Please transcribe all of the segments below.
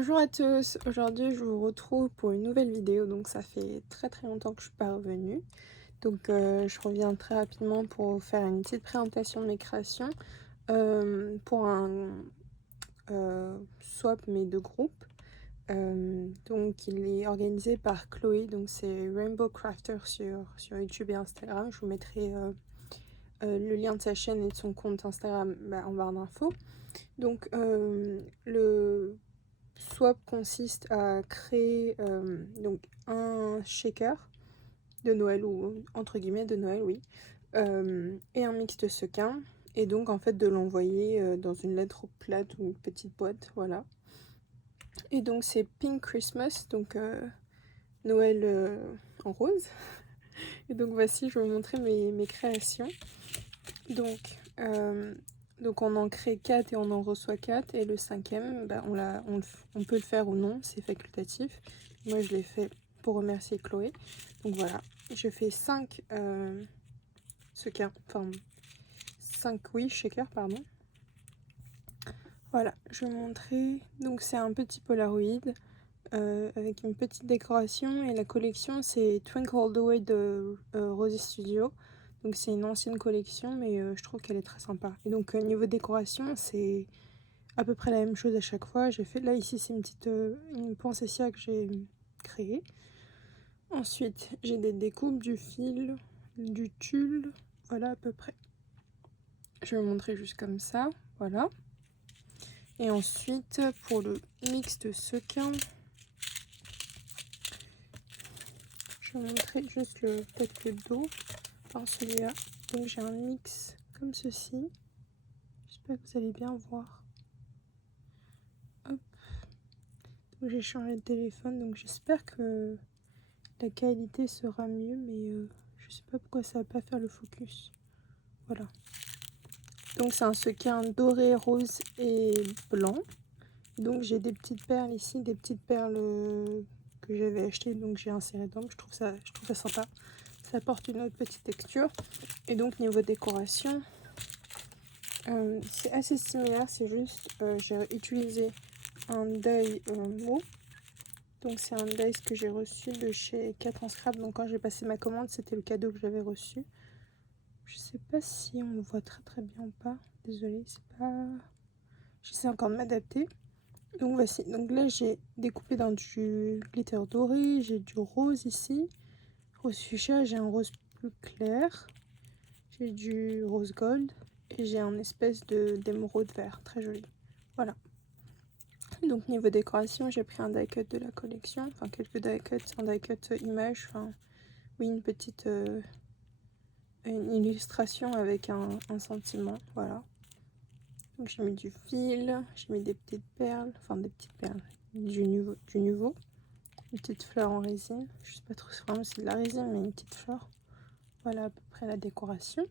Bonjour à tous, aujourd'hui je vous retrouve pour une nouvelle vidéo, donc ça fait très longtemps que je suis pas revenue. Donc je reviens très rapidement pour vous faire une petite présentation de mes créations pour un swap mais de groupe. Donc il est organisé par Chloé, donc c'est Rainbow Crafter sur YouTube et Instagram. Je vous mettrai le lien de sa chaîne et de son compte Instagram en barre d'infos. Donc le swap consiste à créer donc un shaker de Noël, ou entre guillemets de Noël, oui, et un mix de sequins, et donc en fait de l'envoyer dans une lettre plate ou une petite boîte, voilà. Et donc c'est Pink Christmas, donc Noël en rose. Et donc voici, je vais vous montrer mes créations. Donc, donc on en crée 4 et on en reçoit 4, et le cinquième, bah, on peut le faire ou non, c'est facultatif. Moi je l'ai fait pour remercier Chloé. Donc voilà, je fais 5 sequins, enfin 5 oui, shakers, pardon. Voilà, je vais vous montrer. Donc c'est un petit Polaroid avec une petite décoration, et la collection c'est Twinkle All The Way de Rosy Studio. Donc c'est une ancienne collection, mais je trouve qu'elle est très sympa. Et donc niveau décoration, c'est à peu près la même chose à chaque fois. J'ai fait là, ici c'est une petite une poinsettia que j'ai créée. Ensuite j'ai des découpes, du fil, du tulle, voilà à peu près. Je vais vous montrer juste comme ça, voilà. Et ensuite pour le mix de sequins, je vais vous montrer juste peut-être le dos. Enfin celui-là. Donc j'ai un mix comme ceci. J'espère que vous allez bien voir. Hop. Donc j'ai changé de téléphone, donc j'espère que la qualité sera mieux, mais je sais pas pourquoi ça va pas faire le focus. Voilà. Donc c'est un sequin doré, rose et blanc. Donc j'ai des petites perles ici, des petites perles que j'avais achetées, donc j'ai inséré dedans. Je trouve ça sympa. Ça apporte une autre petite texture. Et donc niveau décoration, c'est assez similaire, c'est juste j'ai utilisé un die mot. Donc c'est un dice que j'ai reçu de chez 4 en scrap. Donc quand j'ai passé ma commande, c'était le cadeau que j'avais reçu. Je sais pas si on le voit très bien ou pas. Désolée, c'est pas... J'essaie encore de m'adapter. Donc voici. Donc là j'ai découpé dans du glitter doré. J'ai du rose ici. Rose fuchsia, j'ai un rose plus clair. J'ai du rose gold. Et j'ai un espèce d'émeraude vert. Très joli. Voilà. Donc niveau décoration, j'ai pris un die cut de la collection, enfin quelques die cuts, un die cut image, enfin oui, une petite une illustration avec un sentiment, voilà. Donc j'ai mis du fil, j'ai mis des petites perles, enfin des petites perles, du nouveau, une petite fleur en résine, je sais pas trop si vraiment c'est de la résine, mais une petite fleur. Voilà à peu près la décoration.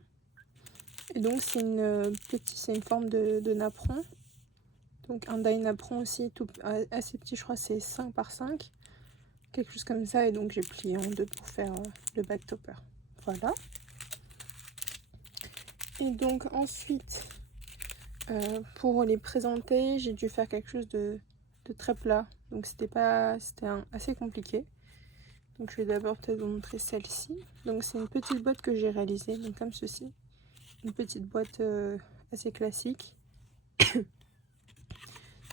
Et donc c'est une forme de napperon. Donc un die napperon aussi, tout assez petit, je crois c'est 5 par 5. Quelque chose comme ça, et donc j'ai plié en deux pour faire le back topper. Voilà. Et donc ensuite, pour les présenter, j'ai dû faire quelque chose de très plat. Donc c'était assez compliqué. Donc je vais d'abord peut-être vous montrer celle-ci. Donc c'est une petite boîte que j'ai réalisée, donc comme ceci. Une petite boîte assez classique.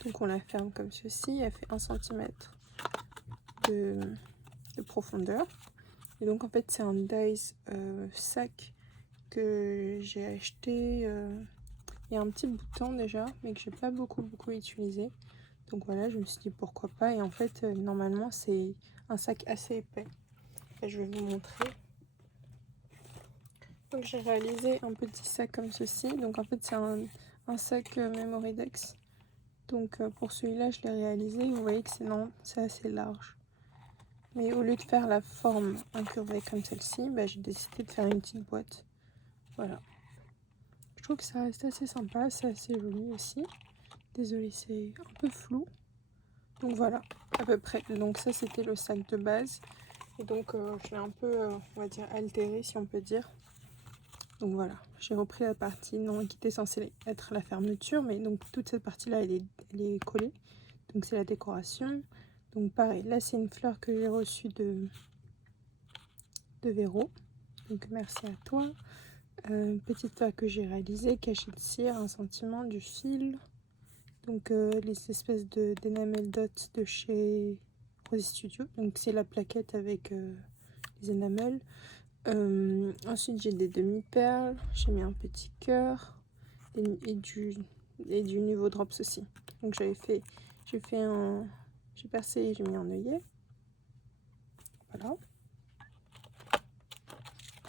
Donc on la ferme comme ceci, elle fait 1 cm de profondeur. Et donc en fait c'est un dies sac que j'ai acheté il y a un petit bout de temps déjà, mais que j'ai pas beaucoup utilisé. Donc voilà, je me suis dit pourquoi pas. Et en fait normalement c'est un sac assez épais. Et je vais vous montrer. Donc j'ai réalisé un petit sac comme ceci. Donc en fait c'est un sac Memorydex. Donc pour celui-là je l'ai réalisé. Vous voyez que c'est assez large. Mais au lieu de faire la forme incurvée comme celle-ci, bah, j'ai décidé de faire une petite boîte. Voilà. Je trouve que ça reste assez sympa, c'est assez joli aussi. Désolée, c'est un peu flou. Donc voilà, à peu près. Donc ça, c'était le sac de base. Et donc je l'ai un peu, on va dire, altéré, si on peut dire. Donc voilà, j'ai repris la partie non qui était censée être la fermeture. Mais donc toute cette partie-là, elle est collée. Donc c'est la décoration. Donc pareil, là c'est une fleur que j'ai reçue de Véro. Donc merci à toi. Une petite fleur que j'ai réalisée, cachée de cire, un sentiment, du fil. Donc les espèces d'énamel dot de chez Rosy Studio. Donc c'est la plaquette avec les énamels. Ensuite j'ai des demi-perles. J'ai mis un petit cœur et du Nuvo Drops aussi. Donc j'ai percé et j'ai mis un œillet. Voilà.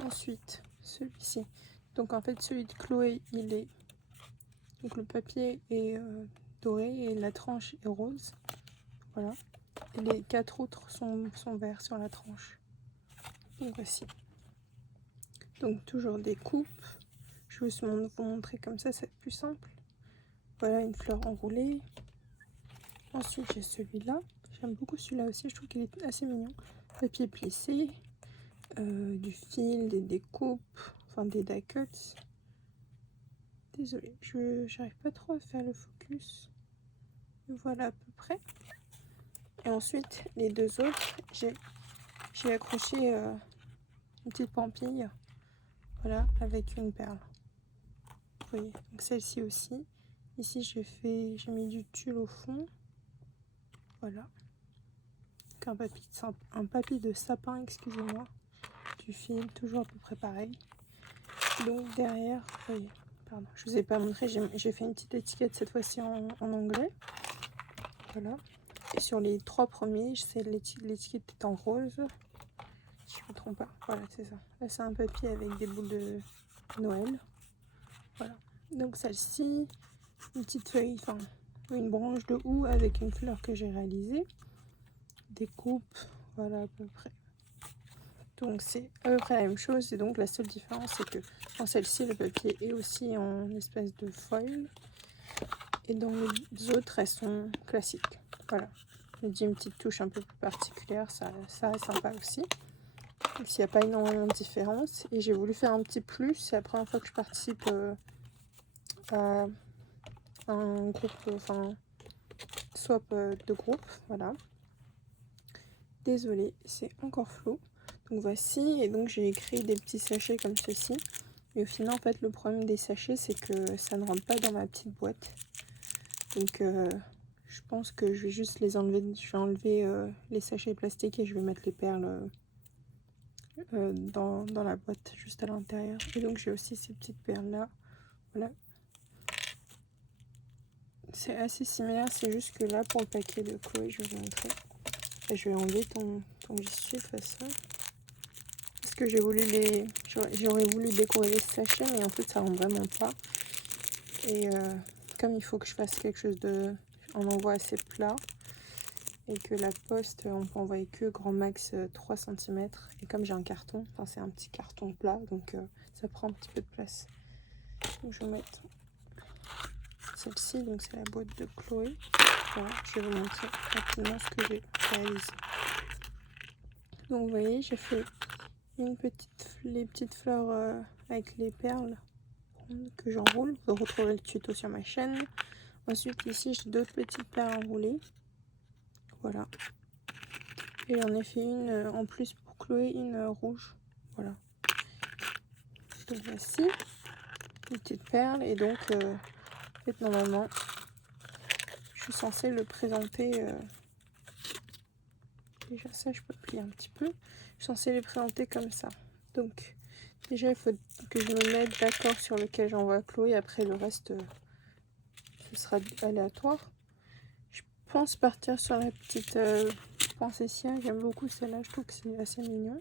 Ensuite celui-ci. Donc en fait celui de Chloé il est, donc le papier est doré et la tranche est rose. Voilà. Et les 4 autres sont verts sur la tranche. Donc voici. Donc toujours des coupes. Je vais vous montrer comme ça, c'est plus simple. Voilà une fleur enroulée. Ensuite j'ai celui-là. J'aime beaucoup celui-là aussi, je trouve qu'il est assez mignon. Papier plissé, du fil, des découpes, enfin des die cuts. Désolée, je n'arrive pas trop à faire le focus. Voilà à peu près. Et ensuite les deux autres, j'ai accroché une petite pampille, voilà, avec une perle. Vous voyez, donc celle-ci aussi. Ici j'ai mis du tulle au fond. Voilà. Donc un papier de sapin, excusez-moi. Du fil, toujours à peu près pareil. Donc derrière, vous voyez, pardon, je vous ai pas montré, j'ai fait une petite étiquette cette fois-ci en anglais. Voilà. Et sur les 3 premiers, l'étiquette est en rose. Si je ne me trompe pas. Voilà, c'est ça. Là, c'est un papier avec des boules de Noël. Voilà. Donc celle-ci, une petite feuille, enfin une branche de houx avec une fleur que j'ai réalisée. Des coupes, voilà à peu près. Donc c'est à peu près la même chose. Et donc la seule différence, c'est que dans celle-ci, le papier est aussi en espèce de foil. Et dans les autres, elles sont classiques. Voilà. Je dis une petite touche un peu plus particulière, ça reste sympa aussi. S'il n'y a pas énormément de différence. Et j'ai voulu faire un petit plus. C'est la première fois que je participe à un groupe, enfin swap de groupe. Voilà. Désolée, c'est encore flou. Donc voici, et donc j'ai écrit des petits sachets comme ceci. Et au final, en fait, le problème des sachets, c'est que ça ne rentre pas dans ma petite boîte. Donc je pense que je vais juste les enlever. Je vais enlever les sachets plastiques et je vais mettre les perles dans la boîte, juste à l'intérieur. Et donc j'ai aussi ces petites perles là. Voilà. C'est assez similaire, c'est juste que là, pour le paquet de Chloé, je vais vous montrer. Et je vais enlever ton tissu de façon. Parce que j'aurais voulu décorer les sachets, mais en fait ça rentre vraiment pas. Et comme il faut que je fasse quelque chose en envoi assez plat, et que la poste, on peut envoyer que grand max 3 cm. Et comme j'ai un carton, enfin c'est un petit carton plat, donc ça prend un petit peu de place. Donc je vais mettre celle-ci, donc c'est la boîte de Chloé. Voilà, je vais vous montrer rapidement ce que j'ai réalisé. Donc vous voyez, j'ai fait les petites fleurs avec les perles que j'enroule. Vous retrouverez le tuto sur ma chaîne. Ensuite ici j'ai d'autres petites perles enroulées. Voilà. Et j'en ai fait une en plus pour Chloé, une rouge. Voilà. Donc voici une petite perle. Et donc en fait normalement je suis censée le présenter. Déjà ça je peux plier un petit peu. Je suis censée les présenter comme ça. Donc déjà il faut que je me mette d'accord sur lequel j'envoie Chloé. Après le reste ce sera aléatoire. Je pense partir sur la petite princessia. J'aime beaucoup celle-là, je trouve que c'est assez mignon.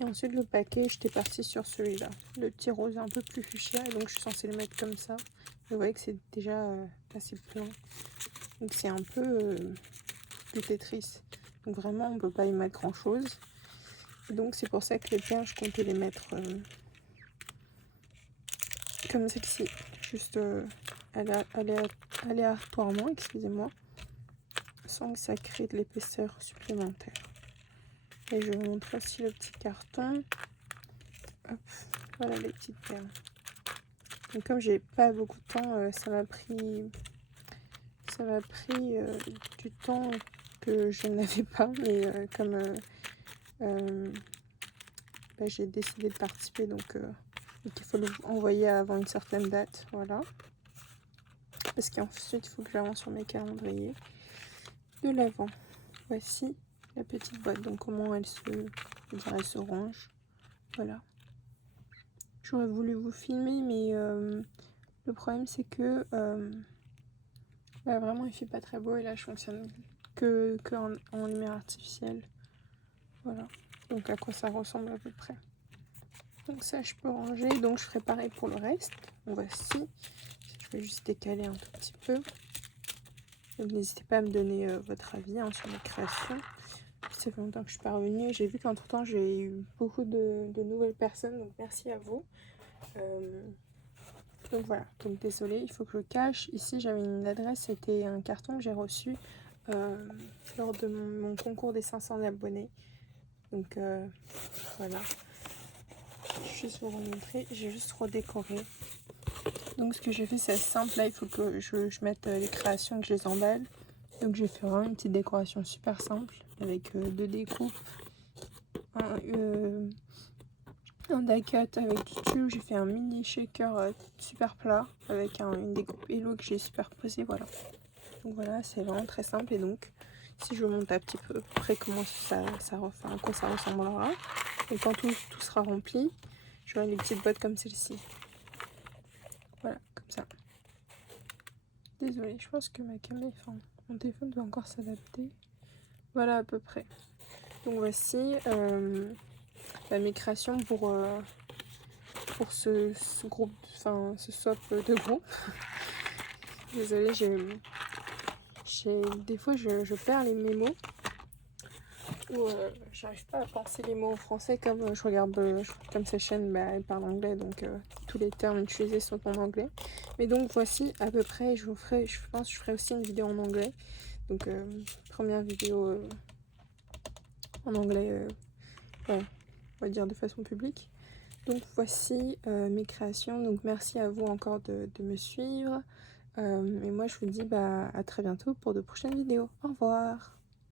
Et ensuite le paquet, j'étais partie sur celui-là. Le petit rose un peu plus fuchsia. Et donc je suis censée le mettre comme ça. Vous voyez que c'est déjà assez plein. Donc c'est un peu du Tetris. Donc vraiment on ne peut pas y mettre grand chose. Et donc c'est pour ça que les perles je comptais les mettre comme celle-ci. Juste aléatoirement, excusez-moi. Sans que ça crée de l'épaisseur supplémentaire. Et je vais vous montrer aussi le petit carton. Hop, voilà les petites perles. Donc comme j'ai pas beaucoup de temps, ça m'a pris ça m'a pris du temps que je n'avais pas, mais comme j'ai décidé de participer, donc il faut l'envoyer avant une certaine date, voilà. Parce qu'ensuite, il faut que j'avance sur mes calendriers de l'avant. Voici la petite boîte, donc comment elle se range, voilà. J'aurais voulu vous filmer, mais le problème c'est que vraiment il fait pas très beau et là je fonctionne que en lumière artificielle, voilà. Donc à quoi ça ressemble à peu près. Donc ça je peux ranger, donc je ferai pareil pour le reste. Donc voici, je vais juste décaler un tout petit peu. Donc n'hésitez pas à me donner votre avis sur mes créations. Ça fait longtemps que je suis pas revenue. J'ai vu qu'entre temps j'ai eu beaucoup de nouvelles personnes, donc merci à vous. Donc voilà, donc désolée, il faut que je cache. Ici j'avais une adresse, c'était un carton que j'ai reçu lors de mon concours des 500 abonnés. Donc voilà, juste vous remontrer, j'ai juste redécoré. Donc ce que j'ai fait c'est simple, là il faut que je mette les créations, que je les emballe. Donc j'ai fait vraiment une petite décoration super simple avec deux découpes, un die cut avec du tulle. J'ai fait un mini shaker super plat avec une découpe hello que j'ai superposé, voilà. Donc voilà, c'est vraiment très simple. Et donc si je monte un petit peu près comment à quoi ça ressemblera, et quand tout sera rempli, j'aurai des petites boîtes comme celle-ci, voilà, comme ça. Désolée, je pense que ma caméra, mon téléphone doit encore s'adapter. Voilà à peu près. Donc voici mes créations pour ce groupe, enfin ce swap de groupe. Désolée, des fois je perds les mots ou j'arrive pas à penser les mots en français, comme je regarde comme cette chaîne elle parle anglais, donc tous les termes utilisés sont en anglais. Mais donc voici à peu près, je pense que je ferai aussi une vidéo en anglais. Donc première vidéo en anglais, ouais, on va dire de façon publique. Donc voici mes créations, donc merci à vous encore de me suivre. Et moi je vous dis à très bientôt pour de prochaines vidéos. Au revoir.